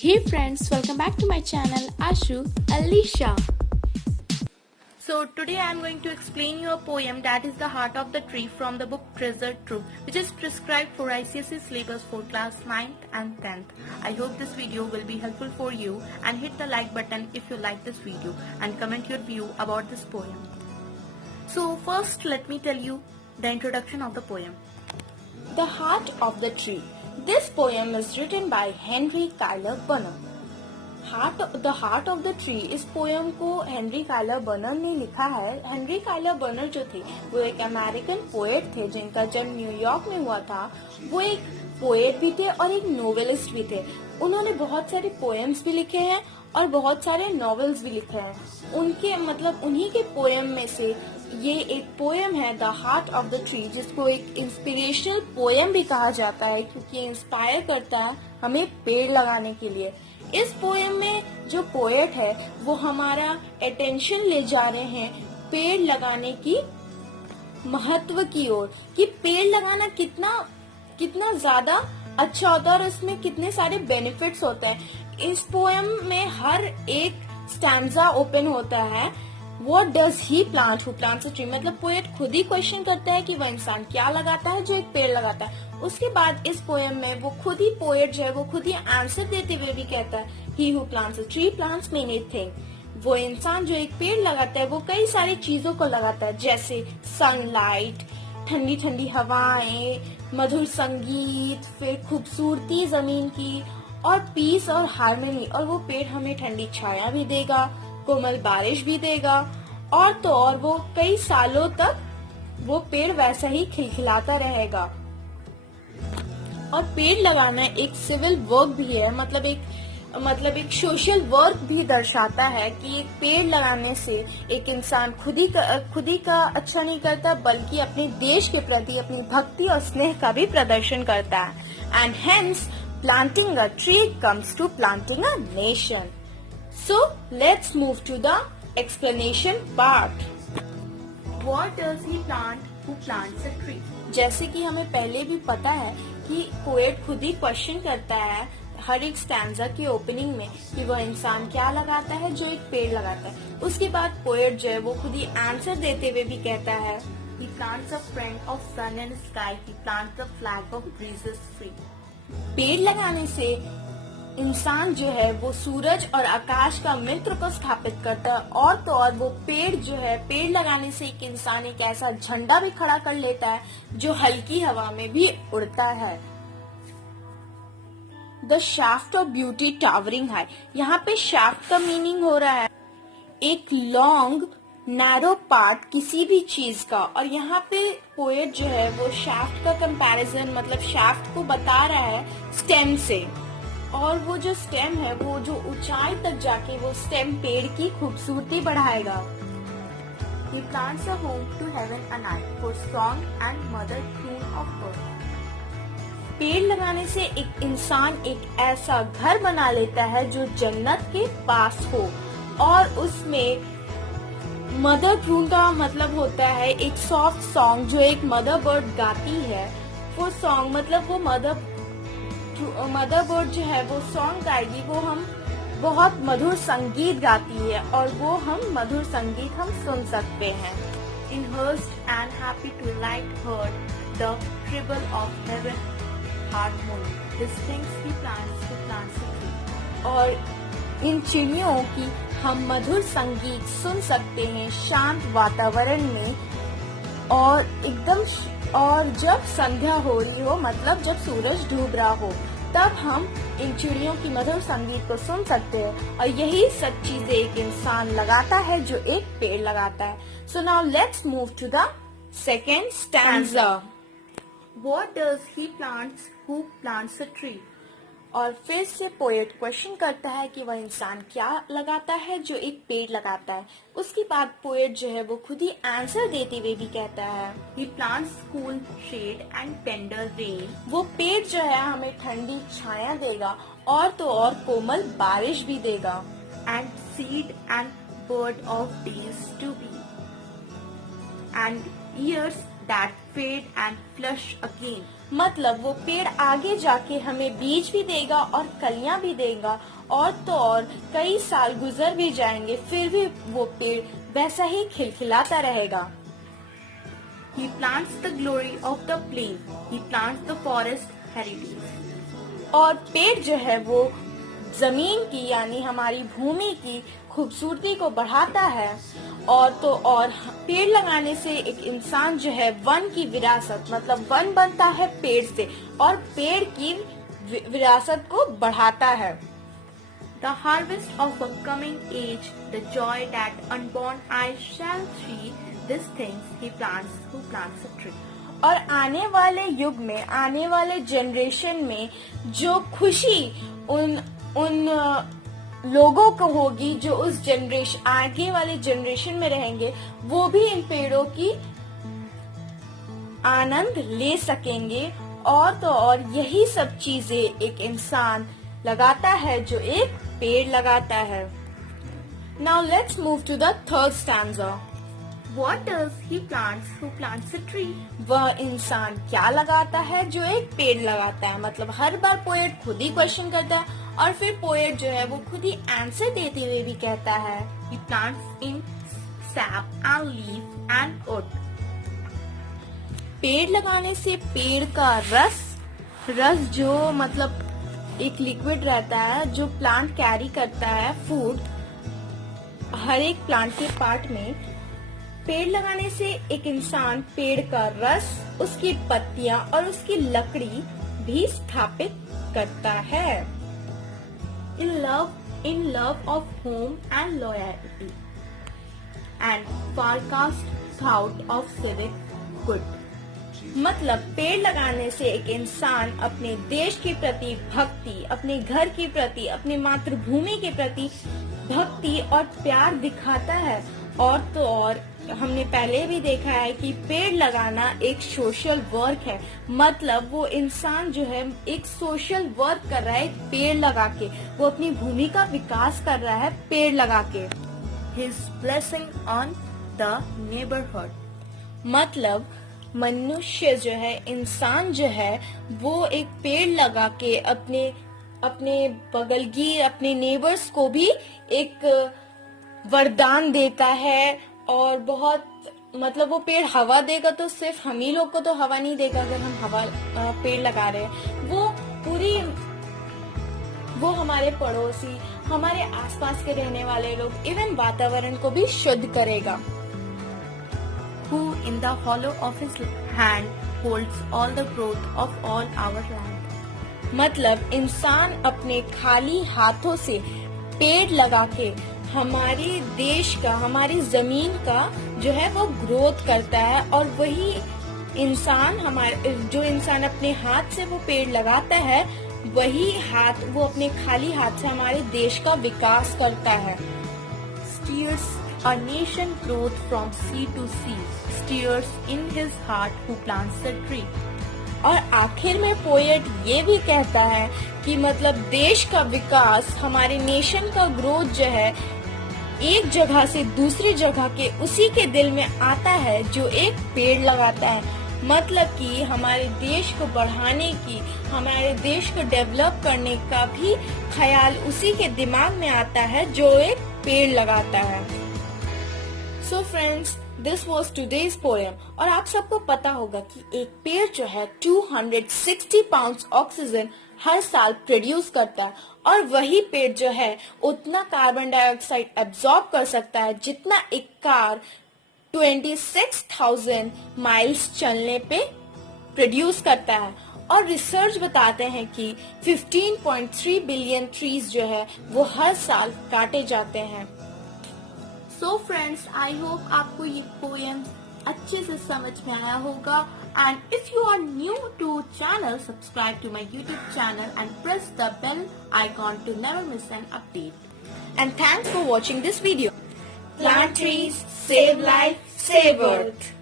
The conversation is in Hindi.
Hey friends, welcome back to my channel Ashu Alicia. So today I am going to explain you a poem that is the heart of the tree from the book Treasure Trove, which is prescribed for ICSE syllabus for class 9th and 10th. I hope this video will be helpful for you, and hit the like button if you like this video and comment your view about this poem. So first let me tell you the introduction of the poem. The Heart of the Tree. This poem is written by Henry Kyler Bunner. The Heart of the Tree इस पोयम को हेनरी कायलर बर्नर ने लिखा है। हेनरी कायलर बर्नर जो थे वो एक अमेरिकन पोएट थे जिनका जन्म न्यूयॉर्क में हुआ था। वो एक पोएट भी थे और एक नोवेलिस्ट भी थे। उन्होंने बहुत सारे पोएम्स भी लिखे हैं और बहुत सारे नॉवेल्स भी लिखे हैं। उन्हीं के पोएम में से ये एक पोएम है the heart of the tree, जिसको एक इंस्पिरेशनल पोएम भी कहा जाता है क्योंकि इंस्पायर करता है हमें पेड़ लगाने के लिए। इस पोएम में जो पोएट है वो हमारा अटेंशन ले जा रहे हैं पेड़ लगाने की महत्व की ओर, कि पेड़ लगाना कितना ज्यादा अच्छा होता है और इसमें कितने सारे बेनिफिट्स होते हैं। इस पोएम में हर एक स्टैंजा ओपन होता है। What does he plant who plants a tree? मतलब पोएट खुद ही क्वेश्चन करता है कि वह इंसान क्या लगाता है जो एक पेड़ लगाता है। उसके बाद इस पोएम में वो खुद ही पोएट जो है वो खुद ही आंसर देते हुए भी कहता है he who plants a tree plants many things। वो इंसान जो एक पेड़ लगाता है वो कई सारी चीजों को लगाता है, जैसे सनलाइट, ठंडी ठंडी हवाएं, मधुर संगीत, फिर खूबसूरती जमीन की और पीस और हार्मनी। और वो पेड़ हमें ठंडी छाया भी देगा, कोमल बारिश भी देगा और तो और वो कई सालों तक वो पेड़ वैसा ही खिलखिलाता रहेगा। और पेड़ लगाना एक सिविल वर्क भी है, मतलब एक सोशल वर्क भी दर्शाता है कि एक पेड़ लगाने से एक इंसान खुद ही का अच्छा नहीं करता बल्कि अपने देश के प्रति अपनी भक्ति और स्नेह का भी प्रदर्शन करता है। And hence planting a tree comes to planting a nation. So let's move to the explanation part. What does he plant who plants a tree? जैसे कि हमें पहले भी पता है कि पोएट खुद ही क्वेश्चन करता है हर एक स्टैंजा की ओपनिंग में कि वह इंसान क्या लगाता है जो एक पेड़ लगाता है। उसके बाद पोएट जो है वो खुद ही आंसर देते हुए भी कहता है He plants a friend of sun and sky. He plants the flag of breezes free. पेड़ लगाने से इंसान जो है वो सूरज और आकाश का मित्र को स्थापित करता है और तो और वो पेड़ लगाने से एक इंसान एक ऐसा झंडा भी खड़ा कर लेता है जो हल्की हवा में भी उड़ता है। The shaft of beauty towering high. यहाँ पे शाफ्ट का मीनिंग हो रहा है एक लॉन्ग नैरो पार्ट किसी भी चीज का, और यहाँ पे पोएट जो है वो शाफ्ट का कंपैरिजन मतलब शाफ्ट को बता रहा है स्टेम से। और वो जो स्टेम है वो जो ऊंचाई तक जाके वो स्टेम पेड़ की खूबसूरती बढ़ाएगा। He plants a home to heaven and earth for song and mother tune of earth. पेड़ लगाने से एक इंसान एक ऐसा घर बना लेता है जो जन्नत के पास हो, और उसमें मदर ट्यून का मतलब होता है एक सॉफ्ट सॉन्ग जो एक मदर बर्ड गाती है। वो सॉन्ग मतलब वो मदर बर्ड जो है वो सॉन्ग गाएगी, वो हम बहुत मधुर संगीत गाती है और वो हम मधुर संगीत हम सुन सकते हैं। In hurst and happy to light heard the treble of heaven harmony. These things he plants to plants a tree. और इन चिड़ियों की हम मधुर संगीत सुन सकते हैं शांत वातावरण में, और जब संध्या हो रही हो मतलब जब सूरज डूब रहा हो तब हम इन चिड़ियों की मधुर संगीत को सुन सकते हैं। और यही सब चीजें एक इंसान लगाता है जो एक पेड़ लगाता है। So now let's move to the second stanza. What does he plants who plants a tree? और फिर से पोएट क्वेश्चन करता है कि वह इंसान क्या लगाता है जो एक पेड़ लगाता है। उसके बाद पोएट जो है वो खुद ही आंसर देते हुए भी कहता है He plants cool shade and tender rain. वो पेड़ जो है हमें ठंडी छाया देगा और तो और कोमल बारिश भी देगा। And seed and bird of days to be. And years that fade and flush again. मतलब वो पेड़ आगे जाके हमें बीज भी देगा और कलियां भी देगा, और तो और कई साल गुजर भी जाएंगे फिर भी वो पेड़ वैसा ही खिलखिलाता रहेगा। He plants the glory of the plain. He plants the forest heritage. और पेड़ जो है वो जमीन की यानी हमारी भूमि की खूबसूरती को बढ़ाता है, और तो और पेड़ लगाने से एक इंसान जो है वन की विरासत मतलब वन बनता है पेड़ से, और पेड़ की विरासत को बढ़ाता है। The harvest of a coming age, the joy that unborn eyes shall see, these things he plants who plants a tree. और आने वाले युग में, आने वाले जनरेशन में जो खुशी उन लोगों को होगी जो उस जनरेशन आगे वाले जनरेशन में रहेंगे, वो भी इन पेड़ों की आनंद ले सकेंगे। और तो और यही सब चीजें एक इंसान लगाता है जो एक पेड़ लगाता है। Now let's move to the third stanza. What does he plants who plants a tree? वह इंसान क्या लगाता है जो एक पेड़ लगाता है। मतलब हर बार पोएट खुद ही क्वेश्चन करता है और फिर पोएट जो है वो खुद ही आंसर देते हुए भी कहता है, He plants in sap and leaf and wood. पेड़ लगाने से पेड़ का रस जो मतलब एक लिक्विड रहता है जो प्लांट कैरी करता है फूड हर एक प्लांट के पार्ट में। पेड़ लगाने से एक इंसान पेड़ का रस, उसकी पत्तियां और उसकी लकड़ी भी स्थापित करता है। In love of home and loyalty, and forecast thought of civic good. मतलब पेड़ लगाने से एक इंसान अपने देश के प्रति भक्ति, अपने घर के प्रति, अपनी मातृभूमि के प्रति भक्ति और प्यार दिखाता है। और तो और हमने पहले भी देखा है कि पेड़ लगाना एक सोशल वर्क है। मतलब वो इंसान जो है एक सोशल वर्क कर रहा है, एक पेड़ लगा के वो अपनी भूमि का विकास कर रहा है पेड़ लगा के। His blessing on the neighborhood. मतलब मनुष्य जो है, इंसान जो है वो एक पेड़ लगा के अपने बगल की अपने नेबर्स को भी एक वरदान देता है। और बहुत मतलब वो पेड़ हवा देगा तो सिर्फ हम ही लोग को तो हवा नहीं देगा अगर हम पेड़ लगा रहे हैं, वो हमारे पड़ोसी, हमारे आसपास के रहने वाले लोग, इवन वातावरण को भी शुद्ध करेगा। Who in the hollow of his hand holds all the growth of all our land. मतलब इंसान अपने खाली हाथों से पेड़ लगा के हमारे देश का, हमारी जमीन का जो है वो ग्रोथ करता है। और वही इंसान जो इंसान अपने हाथ से वो पेड़ लगाता है, वही हाथ वो अपने खाली हाथ से हमारे देश का विकास करता है। Steers a nation growth from sea to sea. Steers in his heart who plants the tree. और आखिर में पोएट ये भी कहता है कि मतलब देश का विकास, हमारे नेशन का ग्रोथ जो है एक जगह से दूसरी जगह के उसी के दिल में आता है जो एक पेड़ लगाता है। मतलब कि हमारे देश को बढ़ाने की, हमारे देश को डेवलप करने का भी ख्याल उसी के दिमाग में आता है जो एक पेड़ लगाता है। So friends, this was today's poem. और आप सबको पता होगा कि एक पेड़ जो है 260 पाउंड ऑक्सीजन हर साल प्रोड्यूस करता है, और वही पेड़ जो है उतना कार्बन डाइऑक्साइड एब्जॉर्ब कर सकता है जितना एक कार 26,000 माइल्स चलने पे प्रोड्यूस करता है। और रिसर्च बताते हैं कि 15.3 बिलियन ट्रीज जो है वो हर साल काटे जाते हैं। So friends, I hope आपको ये poem अच्छे से समझ में आया होगा। And if you are new to channel, subscribe to my YouTube channel and press the bell icon to never miss an update. And thanks for watching this video. Plant trees, save life, save earth.